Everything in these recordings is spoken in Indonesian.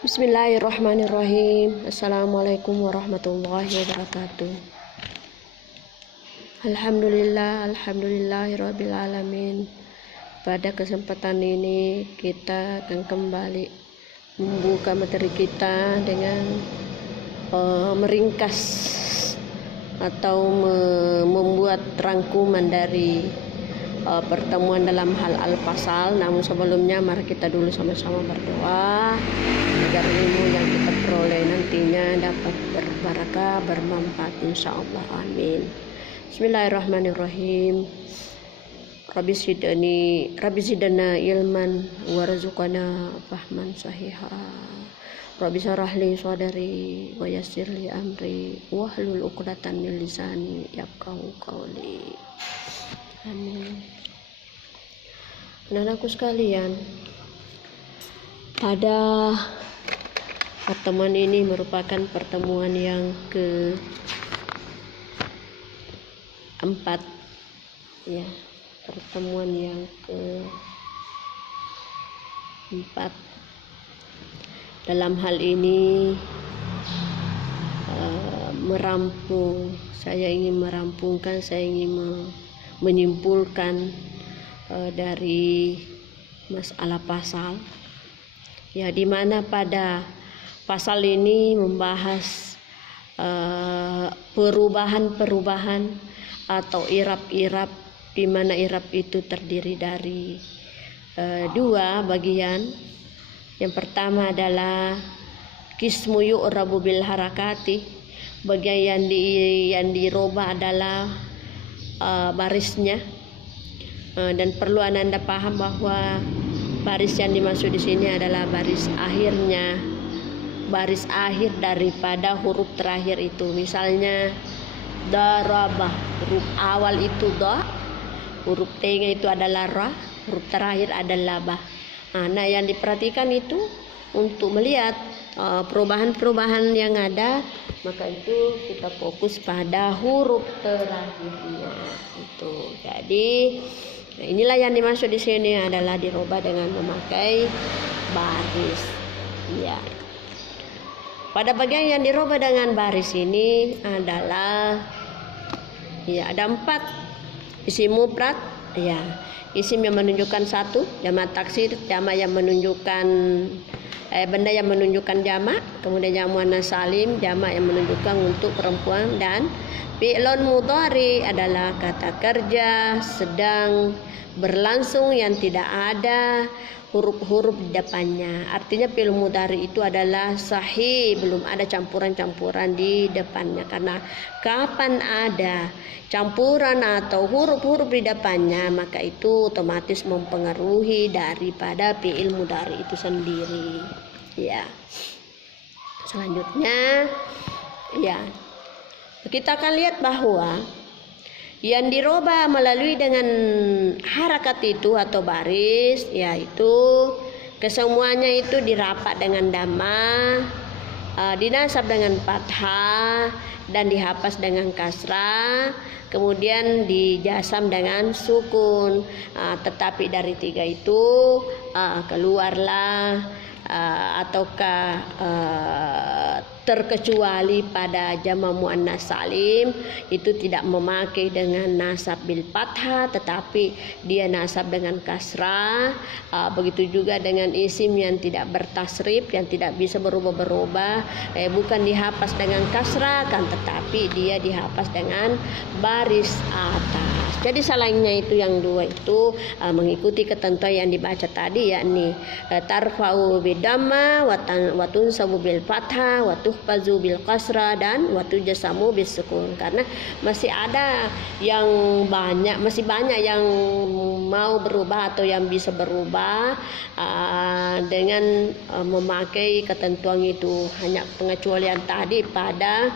Bismillahirrahmanirrahim. Assalamualaikum warahmatullahi wabarakatuh. Alhamdulillahirabbil alamin. Pada kesempatan ini kita akan kembali membuka materi kita dengan meringkas atau membuat rangkuman dari pertemuan dalam hal al-fasal. Namun sebelumnya mari kita dulu sama-sama berdoa agar ilmu yang kita peroleh nantinya dapat berbarakah, bermanfaat insyaallah. Amin. Bismillahirrahmanirrahim. Rabbi zidna ilman warzuqna fahman sahiha. Rabbi syrah li sadri wa yassir li amri wahlul 'uqdatam min lisani yafqahu qawli. Amin. Anak-anakku sekalian, pada pertemuan ini merupakan pertemuan yang keempat, ya, pertemuan yang keempat. Dalam hal ini saya ingin menyimpulkan dari masalah pasal, ya, di mana pada pasal ini membahas perubahan atau irab-irab, di mana irab itu terdiri dari dua bagian. Yang pertama adalah qismu yu'rabu bil harakati, bagian yang dirubah adalah barisnya, dan perlu Anda paham bahwa baris yang dimaksud di sini adalah baris akhir daripada huruf terakhir itu. Misalnya darabah, huruf awal itu da, huruf tengah itu adalah ra, huruf terakhir adalah ba. Nah, yang diperhatikan itu untuk melihat perubahan-perubahan yang ada, maka itu kita fokus pada huruf terakhirnya itu. Jadi inilah yang dimaksud di sini adalah dirubah dengan memakai baris. Ya. Pada bagian yang dirubah dengan baris ini adalah, ya, ada 4 isim mufrad, ya, isim yang menunjukkan satu, jamak taksir, jamak yang menunjukkan benda yang menunjukkan jamak, kemudian jamak muannats salim, jamak yang menunjukkan untuk perempuan, dan fi'lun mudhari adalah kata kerja sedang berlangsung yang tidak ada huruf-huruf di depannya. Artinya fi'il mudhari itu adalah sahih, belum ada campuran-campuran di depannya. Karena kapan ada campuran atau huruf-huruf di depannya, maka itu otomatis mempengaruhi daripada fi'il mudhari itu sendiri. Ya. Selanjutnya, ya, kita akan lihat bahwa yang dirubah melalui dengan harakat itu atau baris, yaitu kesemuanya itu dirapat dengan dhamma, dinasab dengan fathah, dan dihafaz dengan kasrah, kemudian dijasam dengan sukun. Tetapi dari 3 itu keluarlah ataukah terkecuali pada jamak muannats salim itu tidak memakai dengan nasab bil fathah, tetapi dia nasab dengan kasrah. Begitu juga dengan isim yang tidak bertasrif, yang tidak bisa berubah-berubah, bukan dihafaz dengan kasrah, kan, tetapi dia dihafaz dengan baris atas. Jadi salahnya itu yang 2 itu mengikuti ketentuan yang dibaca tadi, yakni tarfa'u bidamma wa tunsabu bil fathah wa tuhfazu bil kasra dan wa tujasamu bis sukun. Karena masih banyak yang mau berubah atau yang bisa berubah dengan memakai ketentuan itu. Hanya pengecualian tadi pada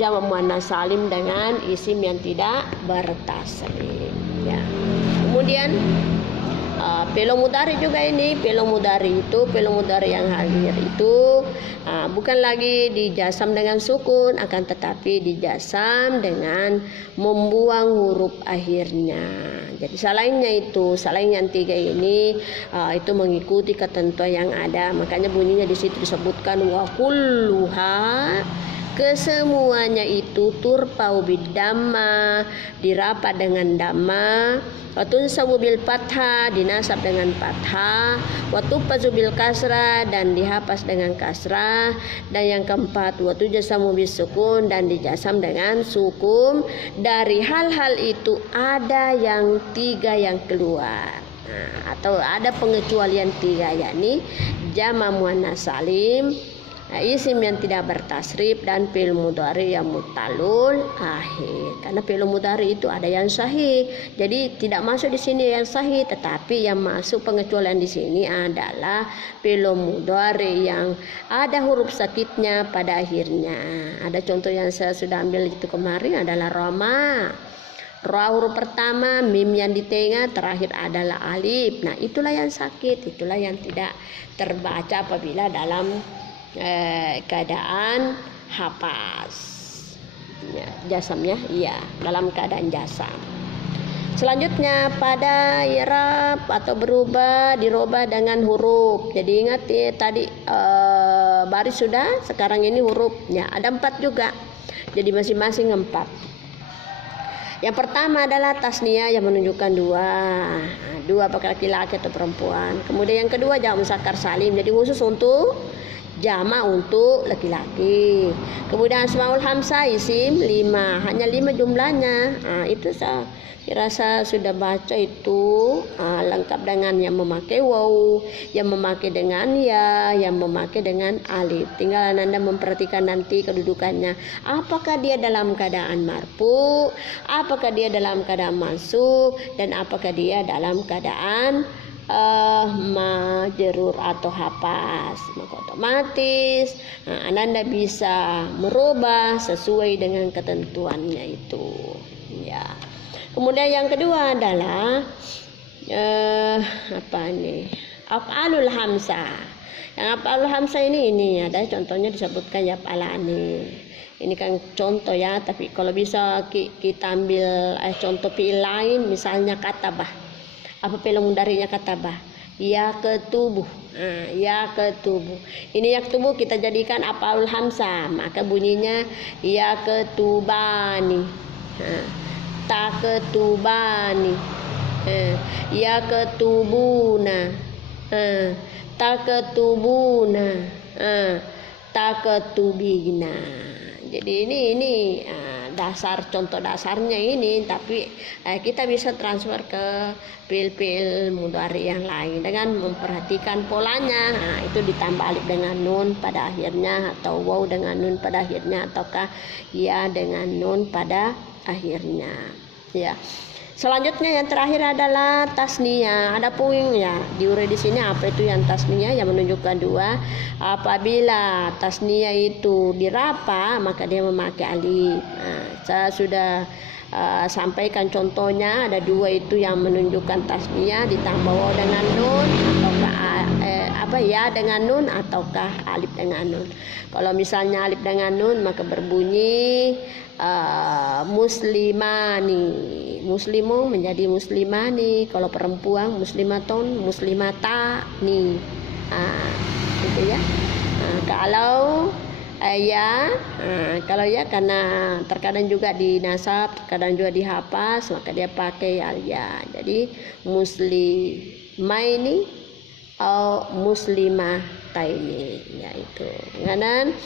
jamak muannats salim dengan isim yang tidak bertasrif, ya. Kemudian Fi'il mudhari juga ini. Fi'il mudhari yang hadir itu bukan lagi dijasam dengan sukun, akan tetapi dijasam dengan membuang huruf akhirnya. Jadi selain yang 3 ini itu mengikuti ketentuan yang ada. Makanya bunyinya di situ disebutkan wa kulluha, kesemuanya itu turpau bidamma, dirapat dengan damma, watun sabu bil fathah, dinasab dengan fathah, watufazu bil kasrah, dan dihafaz dengan kasrah, dan yang keempat watujasamu bis sukun, dan dijasam dengan sukun. Dari hal-hal itu ada yang 3 yang keluar, atau ada pengecualian 3, yakni jama muannas salim, isim yang tidak bertasrif, dan fi'il mudhari yang mutalul akhir. Karena fi'il mudhari itu ada yang sahih, jadi tidak masuk di sini yang sahih, tetapi yang masuk pengecualian di sini adalah fi'il mudhari yang ada huruf sakitnya pada akhirnya. Ada contoh yang saya sudah ambil itu kemarin adalah Roma. Ra huruf pertama, mim yang di tengah, terakhir adalah alif. Nah, itulah yang sakit, itulah yang tidak terbaca apabila dalam keadaan hafaz. Ya, jasamnya iya, dalam keadaan jasam. Selanjutnya pada i'rab atau dirubah dengan huruf. Jadi ingat ya, tadi baris sudah, sekarang ini hurufnya ada 4 juga. Jadi masing-masing 4. Yang pertama adalah tasniyah yang menunjukkan 2 apakah laki-laki atau perempuan. Kemudian yang kedua jamak muzakkar salim, jadi khusus untuk jamak untuk laki-laki. Kemudian asmaul hamzah isim 5, hanya 5 jumlahnya. Itu saya rasa sudah baca itu lengkap dengan yang memakai waw, yang memakai dengan ya, yang memakai dengan alif. Tinggal Anda memperhatikan nanti kedudukannya. Apakah dia dalam keadaan marfu, apakah dia dalam keadaan mansub, dan apakah dia dalam keadaan majrur atau hafaz. Maka otomatis Anda bisa merubah sesuai dengan ketentuannya itu, ya. Kemudian yang kedua adalah af'alul hamzah. Yang af'alul hamzah ini ada contohnya disebutkan yaf'alani. Ini kan contoh ya, tapi kalau bisa kita ambil contoh fi'il lain, misalnya katabah. Apa fi'il mudhari'nya katabah? Ya ketubuh. Ya ketubuh. Ini ya ketubuh kita jadikan af'alul hamzah, maka bunyinya ya ketubani. Tak ketubani, ya ketubuna, tak ketubuna, tak ketubina. Jadi ini contoh dasarnya ini, tapi kita bisa transfer ke fi'il mudhari yang lain dengan memperhatikan polanya. Itu ditambah alif dengan nun pada akhirnya, atau waw dengan nun pada akhirnya, ataukah ya dengan nun pada akhirnya, ya. Selanjutnya yang terakhir adalah tasniyah. Ada poin ya diurai di sini apa itu yang tasniyah yang menunjukkan 2. Apabila tasniyah itu dirapa maka dia memakai alif. Saya sudah sampaikan contohnya, ada 2 itu yang menunjukkan tasniyah ditambah waw dengan nun, ataukah ya dengan nun, ataukah alif dengan nun. Kalau misalnya alif dengan nun maka berbunyi muslimani, muslimu menjadi muslimani. Kalau perempuan muslimatun, muslimatani, gitu ya. Kalau kalau ya karena terkadang juga dinasab, terkadang juga dihafaz, maka dia pakai ya. Jadi muslimaini atau muslimataini, yaitu. Dan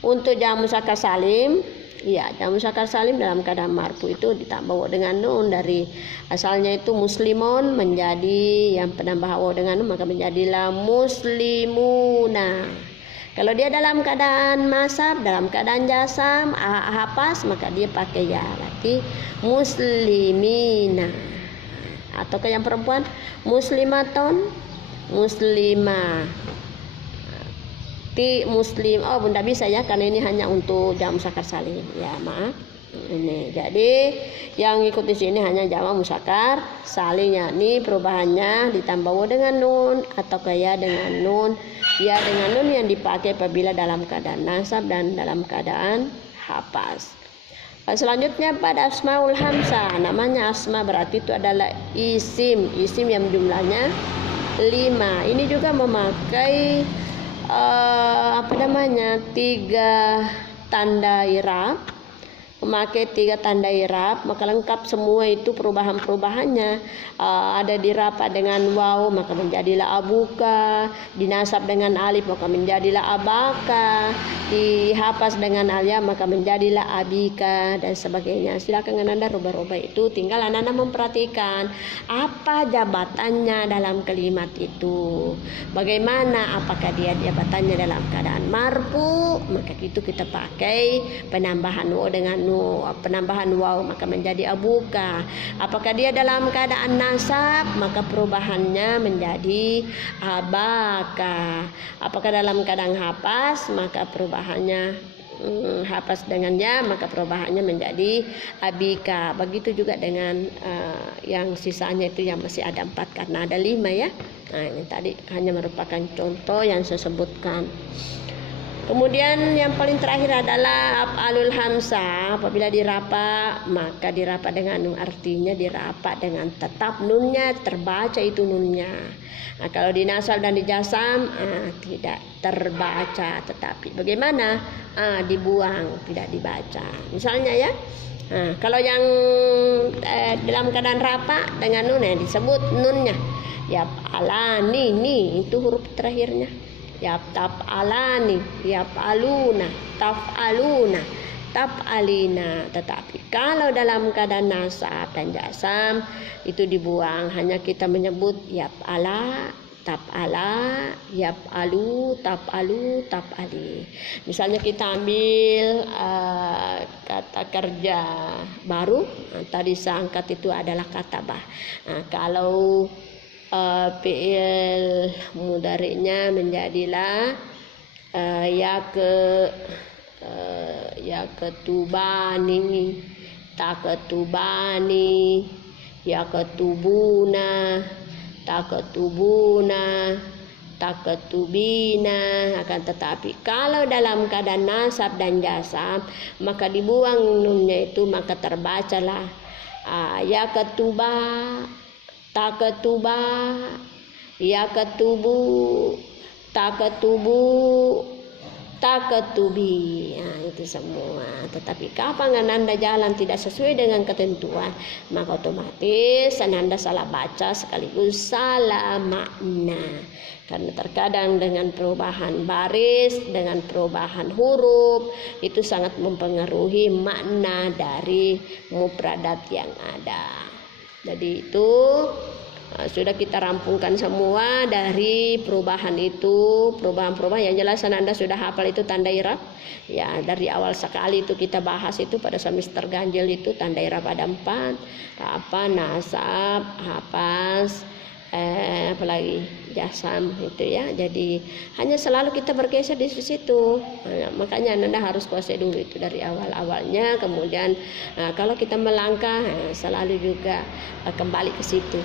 untuk jamak muzakkar salim, ya, jamak muzakkar salim dalam keadaan marfu itu ditambah waw dengan nun. Dari asalnya itu muslimun menjadi yang penambah waw dengan nun, maka menjadilah muslimuna. Kalau dia dalam keadaan masab, dalam keadaan jasam, hafaz, maka dia pakai ya, berarti muslimina. Atau ke yang perempuan muslimaton, muslimah. Muslim, bunda bisa ya, karena ini hanya untuk jamak muzakkar salim, ya, maaf Ini jadi yang ikut di sini hanya jamak muzakkar salim, yakni perubahannya ditambah wa dengan nun atau ya dengan nun, ya dengan nun yang dipakai apabila dalam keadaan nasab dan dalam keadaan hapas. Selanjutnya pada asmaul hamsah, namanya asma berarti itu adalah isim yang jumlahnya 5. Ini juga memakai 3 tanda i'rab, memakai 3 tanda i'rab, maka lengkap semua itu perubahan-perubahannya. Ada dirapat dengan waw maka menjadilah abuka, dinasab dengan alif maka menjadilah abaka, dihafaz dengan alya maka menjadilah abika dan sebagainya. Silakan Anda rubah-rubah itu, tinggal Anda memperhatikan apa jabatannya dalam kalimat itu. Bagaimana, apakah dia jabatannya dalam keadaan marfu, maka itu kita pakai penambahan waw dengan penambahan waw maka menjadi abuka. Apakah dia dalam keadaan nasab, maka perubahannya menjadi abaka. Apakah dalam keadaan hapas, maka perubahannya hapas dengan ya, maka perubahannya menjadi abika. Begitu juga dengan yang sisanya itu yang masih ada 4 karena ada 5 ya. Nah, ini tadi hanya merupakan contoh yang saya sebutkan. Kemudian yang paling terakhir adalah af'alul hamsah. Apabila dirapa maka dirapa dengan nun, artinya dirapa dengan tetap nunnya terbaca itu nunnya. Nah, kalau dinasab dan dijasam tidak terbaca, tetapi bagaimana? Dibuang, tidak dibaca. Misalnya ya, kalau yang dalam keadaan rapa dengan nun disebut nunnya ya alani, nih itu huruf terakhirnya. Ya taf'alani, yaf'aluna, taf'aluna, taf'alina. Tetapi kalau dalam keadaan nasab dan jasam itu dibuang, hanya kita menyebut yaf'ala, taf'ala, yaf'alu, taf'alu, taf'ali. Misalnya kita ambil kata kerja baru, tadi saya angkat itu adalah katabah. Kalau fi'il mudhari'nya menjadilah ya ketubani, taketubani, ya ketubuna, taketubuna, taketubina. Akan tetapi kalau dalam keadaan nasab dan jasam maka dibuang nunnya itu, maka terbacalah ya ketuba, taketuba, ya ketubu, taketubu, taketubi. Itu semua. Tetapi kapan Anda jalan tidak sesuai dengan ketentuan, maka otomatis Anda salah baca sekaligus salah makna. Karena terkadang dengan perubahan baris, dengan perubahan huruf itu sangat mempengaruhi makna dari mufradat yang ada. Jadi itu sudah kita rampungkan semua dari perubahan itu, perubahan-perubahan yang jelas Anda sudah hafal itu tanda i'rab. Ya, dari awal sekali itu kita bahas itu pada semester ganjil itu tanda i'rab ada 4, nasab, hapas, apalagi jasam itu ya. Jadi hanya selalu kita bergeser di situ. Makanya Anda harus kuasai dulu itu dari awal-awalnya. Kemudian kalau kita melangkah selalu juga kembali ke situ.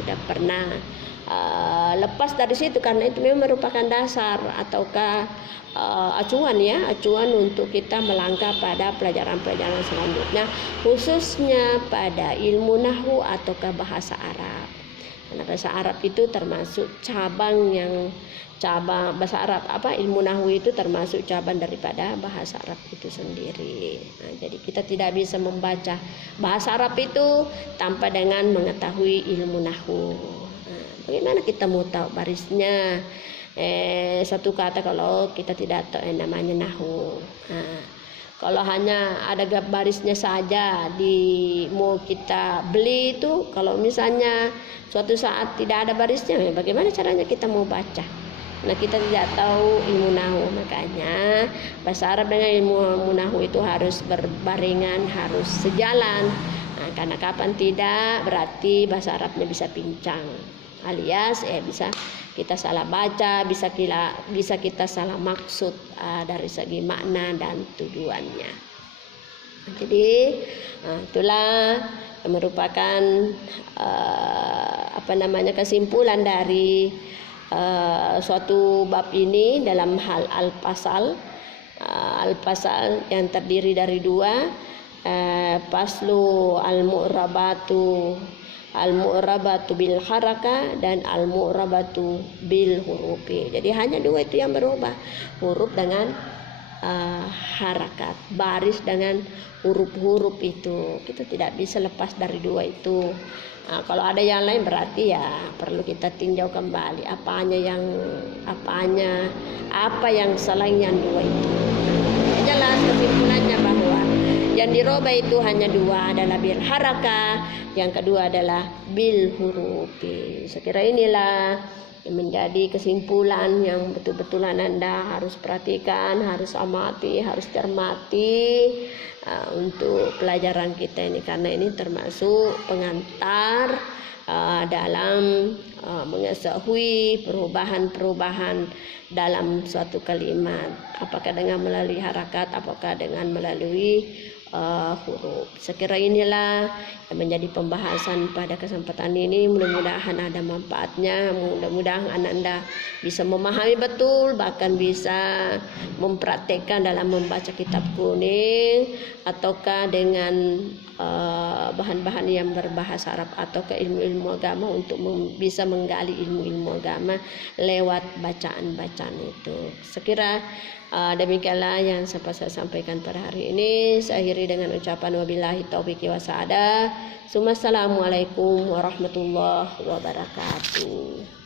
Tidak pernah lepas dari situ, karena itu memang merupakan dasar ataukah acuan untuk kita melangkah pada pelajaran-pelajaran selanjutnya, khususnya pada ilmu nahwu ataukah bahasa Arab. Karena bahasa Arab itu termasuk cabang bahasa Arab ilmu nahwu itu termasuk cabang daripada bahasa Arab itu sendiri. Jadi kita tidak bisa membaca bahasa Arab itu tanpa dengan mengetahui ilmu nahwu. Bagaimana kita mau tahu barisnya satu kata kalau kita tidak tahu namanya nahwu? Kalau hanya ada barisnya saja mau kita beli itu, kalau misalnya suatu saat tidak ada barisnya, bagaimana caranya kita mau baca? Nah, kita tidak tahu ilmu nahwu, makanya bahasa Arab dengan ilmu nahwu itu harus berbarengan, harus sejalan. Karena kapan tidak, berarti bahasa Arabnya bisa pincang, alias bisa kita salah baca, bisa kita salah maksud dari segi makna dan tujuannya. Jadi itulah yang merupakan kesimpulan dari suatu bab ini dalam hal al-pasal. Al-pasal yang terdiri dari dua, paslu al-mu'rabatu bil haraka dan al-mu'rabatu bil hurufi. Jadi hanya dua itu yang berubah, huruf dengan harakat, baris dengan huruf-huruf itu. Kita tidak bisa lepas dari dua itu. Kalau ada yang lain berarti ya perlu kita tinjau kembali apa yang selain yang dua itu. Jelas kesimpulannya bahwa yang dirubah itu hanya dua, adalah bil haraka, yang kedua adalah bil hurufi. Sekira inilah yang menjadi kesimpulan yang betul-betul Anda harus perhatikan, harus amati, harus cermati untuk pelajaran kita ini, karena ini termasuk pengantar dalam mengetahui perubahan-perubahan dalam suatu kalimat, apakah dengan melalui harakat, apakah dengan melalui huruf. Sekira inilah yang menjadi pembahasan pada kesempatan ini. Mudah-mudahan ada manfaatnya, mudah-mudahan Anda bisa memahami betul, bahkan bisa mempraktekkan dalam membaca kitab kuning ataukah dengan bahan-bahan yang berbahasa Arab ataukah ilmu-ilmu agama untuk bisa menggali ilmu-ilmu agama lewat bacaan-bacaan itu. Sekira demikianlah yang sempat saya sampaikan pada hari ini. Saya akhiri dengan ucapan wabillahi taufiq wa sa'adah. Assalamualaikum warahmatullahi wabarakatuh.